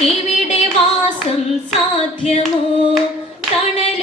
ഇവിടെ വാസം സാധ്യമോ? തണൽ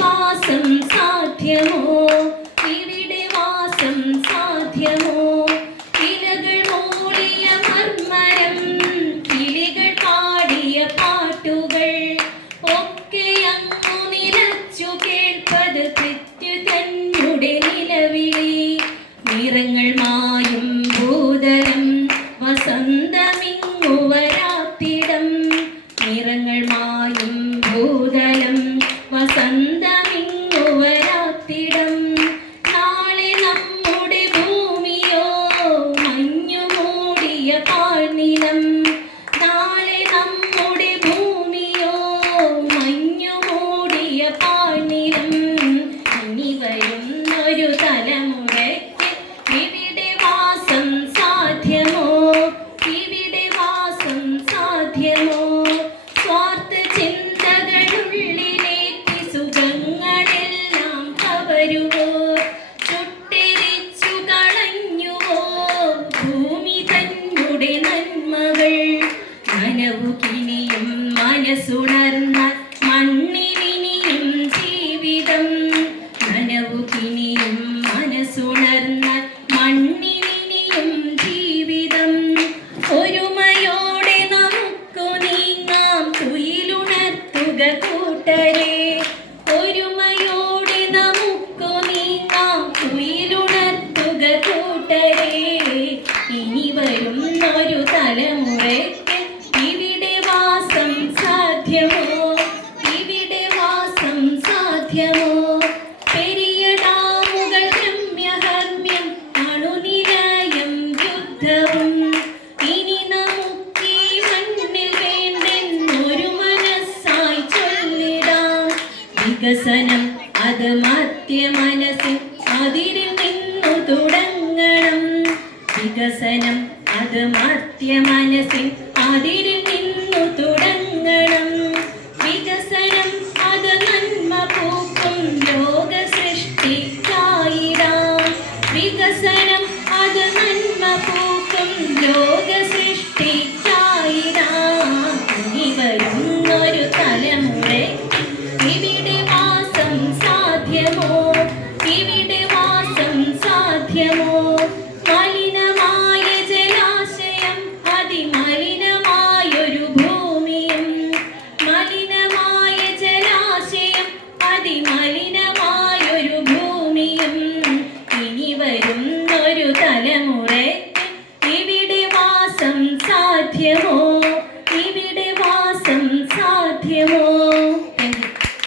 വാസം സാധ്യമോ? ഇവിടെ വാസം സാധ്യമോ? ഇലകൾ മൂളിയ മർമ്മരം കിളികൾ പാടിയ പാട്ടുകൾ. ഒക്കെ അങ്ങു നിലച്ചു കേൾപ്പത് തെറ്റു തന്നെ നിലവിളി. നിറങ്ങൾ വികസനം അത് മധ്യ മനസ്സിൽ അതിരിൽ നിന്നു തുടങ്ങണം. വികസനം അത് മധ്യ മനസ്സിൽ അതിരിൽ നിന്നു തുടങ്ങണം. വികസനം അത് നന്മ പൂക്കും ലോക സൃഷ്ടിക്കായിരാം വികസനം അത് നന്മ പൂക്കും ലോക 天空